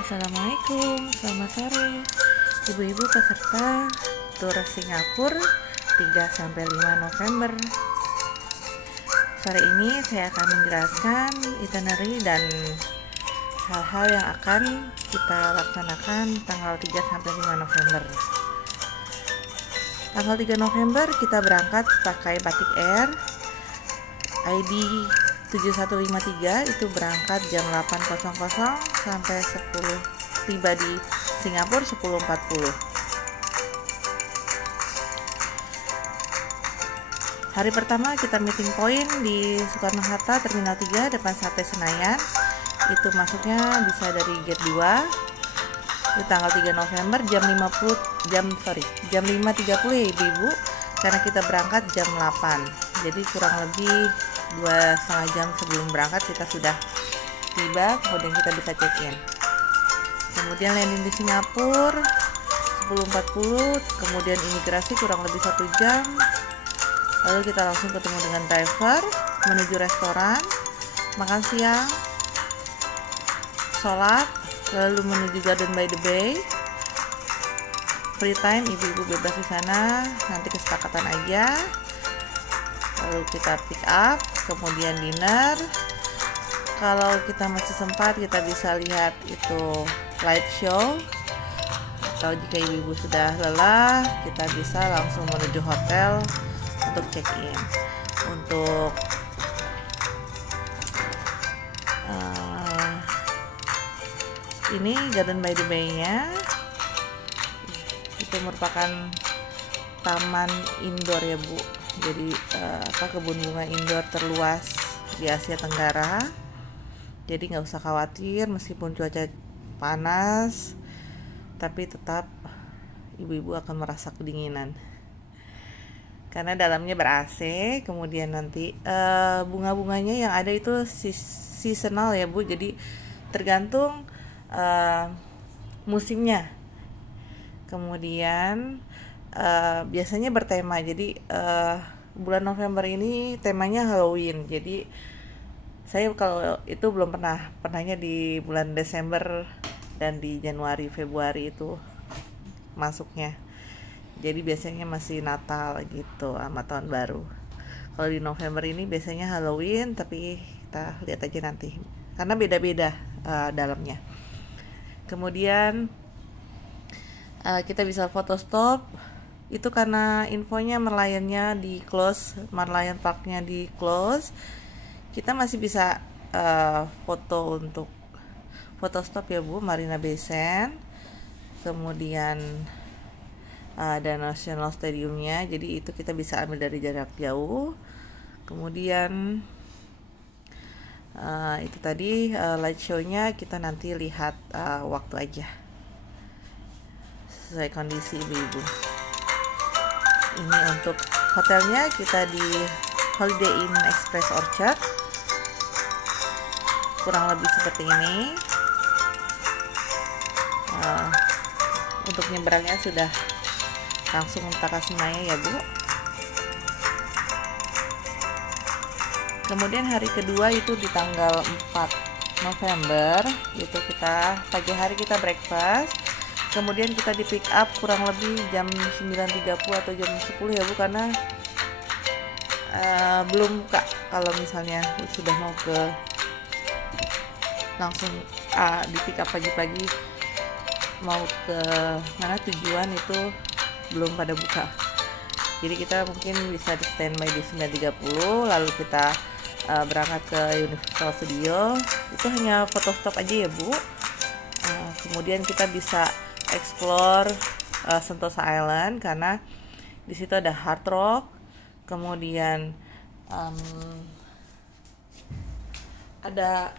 Assalamualaikum, selamat sore ibu-ibu peserta tur Singapura 3-5 November. Sore ini saya akan menjelaskan itinerary dan hal-hal yang akan kita laksanakan tanggal 3-5 November. Tanggal 3 November kita berangkat pakai Batik Air ID 7153, itu berangkat jam 8.00 sampai 10, tiba di Singapura 10.40. Hari pertama kita meeting point di Soekarno-Hatta Terminal 3 depan Sate Senayan. Itu masuknya bisa dari gate 2. Di tanggal 3 November jam 5.30 ya ibu-ibu, karena kita berangkat jam 8. Jadi kurang lebih 2,5 jam sebelum berangkat kita sudah tiba, kemudian kita bisa check in. Kemudian landing di Singapura 10.40, kemudian imigrasi kurang lebih 1 jam. Lalu kita langsung ketemu dengan driver, menuju restoran, makan siang, sholat, lalu menuju Garden by the Bay. Free time, ibu-ibu bebas di sana, nanti kesepakatan aja. Lalu kita pick up, kemudian dinner. Kalau kita masih sempat, kita bisa lihat itu light show. Atau jika ibu-ibu sudah lelah, kita bisa langsung menuju hotel untuk check in. Untuk ini Garden by the Bay-nya itu merupakan taman indoor ya Bu. Jadi kebun bunga indoor terluas di Asia Tenggara. Jadi nggak usah khawatir meskipun cuaca panas, tapi tetap ibu-ibu akan merasa kedinginan karena dalamnya ber-AC. Kemudian nanti bunga-bunganya yang ada itu seasonal ya Bu, jadi tergantung musimnya. Kemudian biasanya bertema, jadi bulan November ini temanya Halloween. Jadi saya kalau itu belum pernahnya di bulan Desember dan di Januari Februari itu masuknya. Jadi biasanya masih Natal gitu sama tahun baru. Kalau di November ini biasanya Halloween, tapi kita lihat aja nanti karena beda-beda dalamnya. Kemudian kita bisa foto stop. Itu karena infonya Merlionnya di close, Merlion Parknya di close, kita masih bisa foto untuk foto stop ya Bu, Marina Bay Sands. Kemudian ada National Stadiumnya, jadi itu kita bisa ambil dari jarak jauh. Kemudian itu tadi light show-nya kita nanti lihat waktu aja sesuai kondisi ibu-ibu. Ini untuk hotelnya, kita di Holiday Inn Express Orchard, kurang lebih seperti ini. Untuk nyebrangnya sudah langsung Takashimaya ya Bu. Kemudian hari kedua itu di tanggal 4 November, itu kita pagi hari kita breakfast. Kemudian kita di pick up kurang lebih jam 9.30 atau jam 10 ya Bu, karena belum buka. Kalau misalnya sudah mau ke langsung di pick up pagi-pagi mau ke mana tujuan itu belum pada buka. Jadi kita mungkin bisa di standby di 9.30, lalu kita berangkat ke Universal Studio. Itu hanya foto stop aja ya Bu. Kemudian kita bisa explore Sentosa Island karena di situ ada Hard Rock. Kemudian ada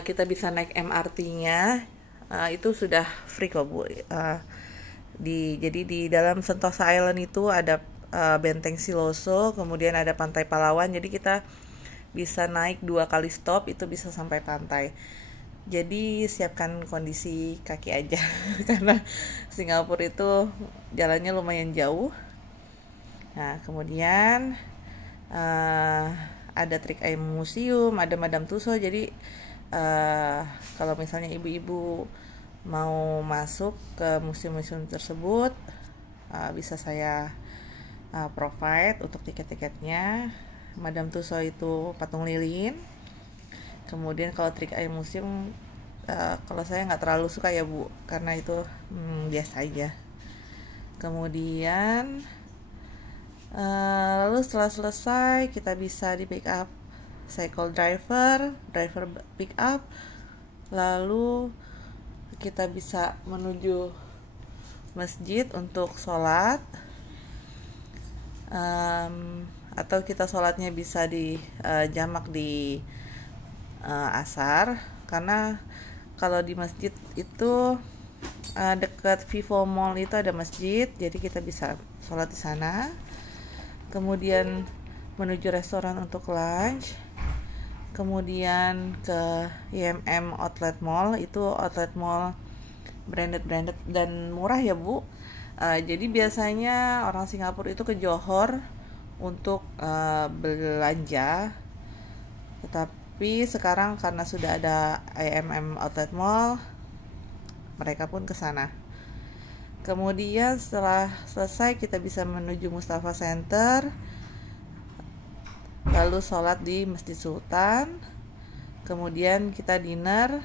kita bisa naik MRT-nya, itu sudah free kok Bu. Jadi di dalam Sentosa Island itu ada Benteng Siloso, kemudian ada Pantai Palawan. Jadi kita bisa naik 2 kali stop, itu bisa sampai pantai. Jadi siapkan kondisi kaki aja karena Singapura itu jalannya lumayan jauh. Nah kemudian ada Trick Eye Museum, ada Madame Tussauds. Jadi kalau misalnya ibu-ibu mau masuk ke museum-museum tersebut, bisa saya provide untuk tiket-tiketnya. Madame Tussauds itu patung lilin. Kemudian kalau trik eye museum, kalau saya nggak terlalu suka ya Bu, karena itu biasa aja. Kemudian lalu setelah selesai kita bisa di pick up cycle driver pick up, lalu kita bisa menuju masjid untuk sholat, atau kita sholatnya bisa di jamak di asar, karena kalau di masjid itu dekat Vivo Mall itu ada masjid, jadi kita bisa sholat di sana. Kemudian menuju restoran untuk lunch, kemudian ke IMM Outlet Mall, itu outlet mall branded dan murah ya Bu. Jadi biasanya orang Singapura itu ke Johor untuk belanja, tetapi sekarang karena sudah ada IMM Outlet Mall, mereka pun ke sana. Kemudian setelah selesai kita bisa menuju Mustafa Center, lalu sholat di Masjid Sultan, kemudian kita dinner,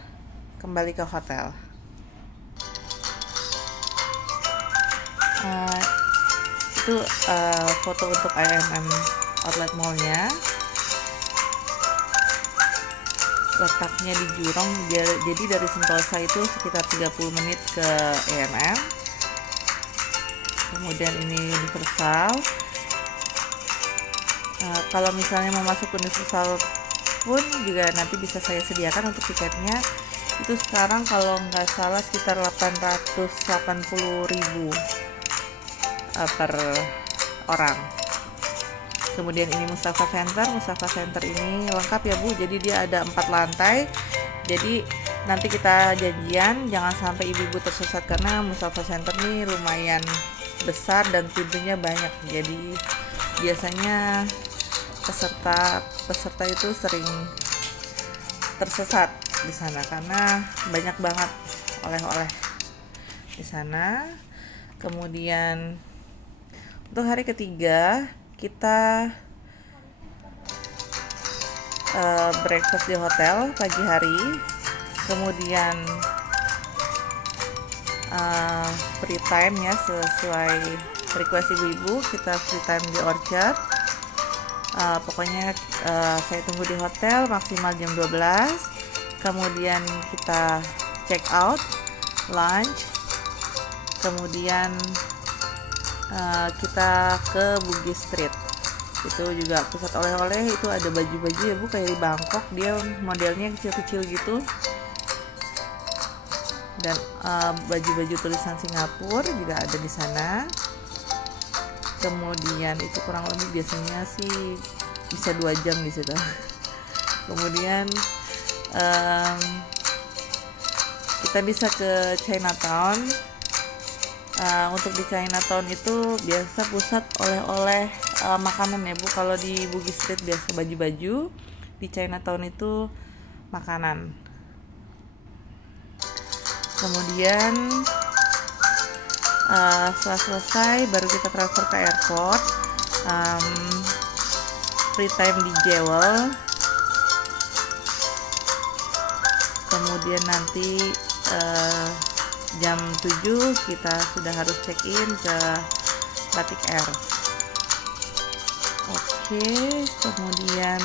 kembali ke hotel. Itu foto untuk IMM Outlet Mall-nya. Letaknya di Jurong, jadi dari Sentosa itu sekitar 30 menit ke IMM. Kemudian ini Universal. Kalau misalnya mau masuk Universal pun juga nanti bisa saya sediakan untuk tiketnya. Itu sekarang kalau nggak salah sekitar 880.000 per orang. Kemudian ini Mustafa Center ini lengkap ya Bu, jadi dia ada 4 lantai. Jadi nanti kita janjian jangan sampai ibu-ibu tersesat, karena Mustafa Center ini lumayan besar dan pintunya banyak, jadi biasanya peserta itu sering tersesat di sana karena banyak banget oleh-oleh di sana. Kemudian untuk hari ketiga kita breakfast di hotel pagi hari, kemudian free time ya, sesuai request ibu-ibu kita free time di Orchard. Pokoknya saya tunggu di hotel maksimal jam 12, kemudian kita check out, lunch, kemudian kita ke Bugis Street. Itu juga pusat oleh-oleh, itu ada baju-baju ya Bu, kayak di Bangkok, dia modelnya kecil-kecil gitu, dan baju-baju tulisan Singapura juga ada di sana. Kemudian itu kurang lebih biasanya sih bisa 2 jam di situ. Kemudian kita bisa ke Chinatown. Untuk di Chinatown itu biasa pusat oleh-oleh makanan ya Bu. Kalau di Bugis Street biasa baju-baju, di Chinatown itu makanan. Kemudian setelah selesai baru kita transfer ke airport. Free time di Jewel. Kemudian nanti jam 7 kita sudah harus check in ke Batik Air. Oke, kemudian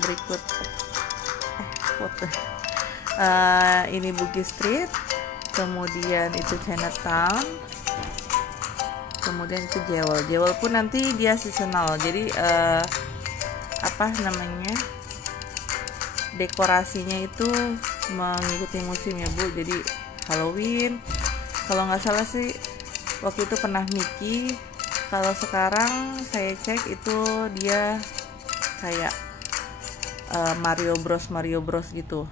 berikut foto. Ini Bugis Street, kemudian itu Chinatown, kemudian itu Jewel. Jewel pun nanti dia seasonal, jadi dekorasinya itu mengikuti musim ya Bu. Jadi Halloween, kalau nggak salah sih waktu itu pernah Mickey. Kalau sekarang saya cek itu dia kayak Mario Bros gitu.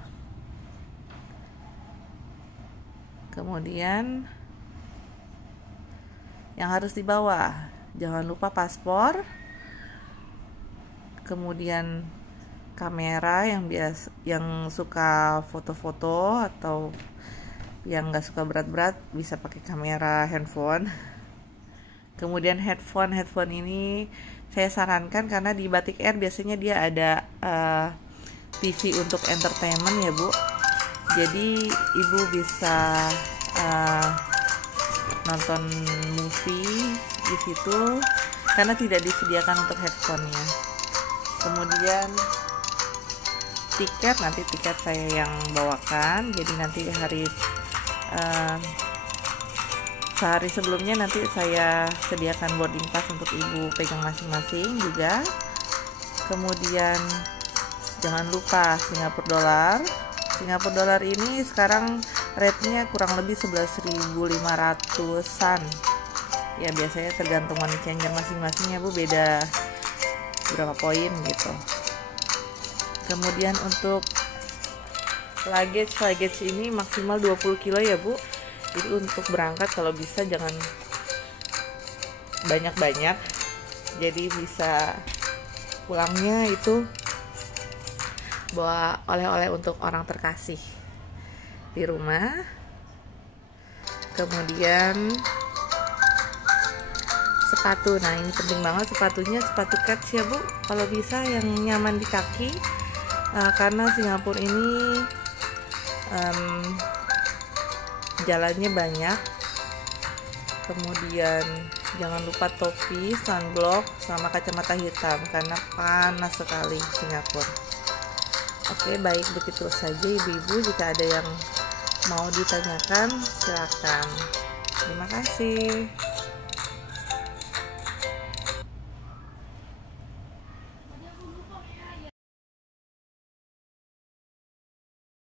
Kemudian yang harus dibawa, jangan lupa paspor, kemudian kamera yang suka foto-foto atau yang nggak suka berat-berat bisa pakai kamera handphone. Kemudian headphone ini saya sarankan karena di Batik Air biasanya dia ada TV untuk entertainment ya Bu. Jadi ibu bisa nonton movie di situ karena tidak disediakan untuk headphone-nya. Kemudian tiket saya yang bawakan, jadi nanti sehari sebelumnya nanti saya sediakan boarding pass untuk ibu pegang masing-masing juga. Kemudian jangan lupa Singapura dolar ini sekarang rate-nya kurang lebih 11.500-an ya, biasanya tergantung money changer masing-masing ya Bu, beda berapa poin gitu. Kemudian untuk luggage ini maksimal 20 kilo ya Bu. Jadi untuk berangkat kalau bisa jangan banyak-banyak, jadi bisa pulangnya itu bawa oleh-oleh untuk orang terkasih di rumah. Kemudian sepatu, nah ini penting banget sepatunya, sepatu kets ya Bu, kalau bisa yang nyaman di kaki, karena Singapura ini jalannya banyak. Kemudian jangan lupa topi, sunblock, sama kacamata hitam karena panas sekali Singapura. Oke, baik, begitu saja ibu-ibu. Jika ada yang mau ditanyakan silakan. Terima kasih.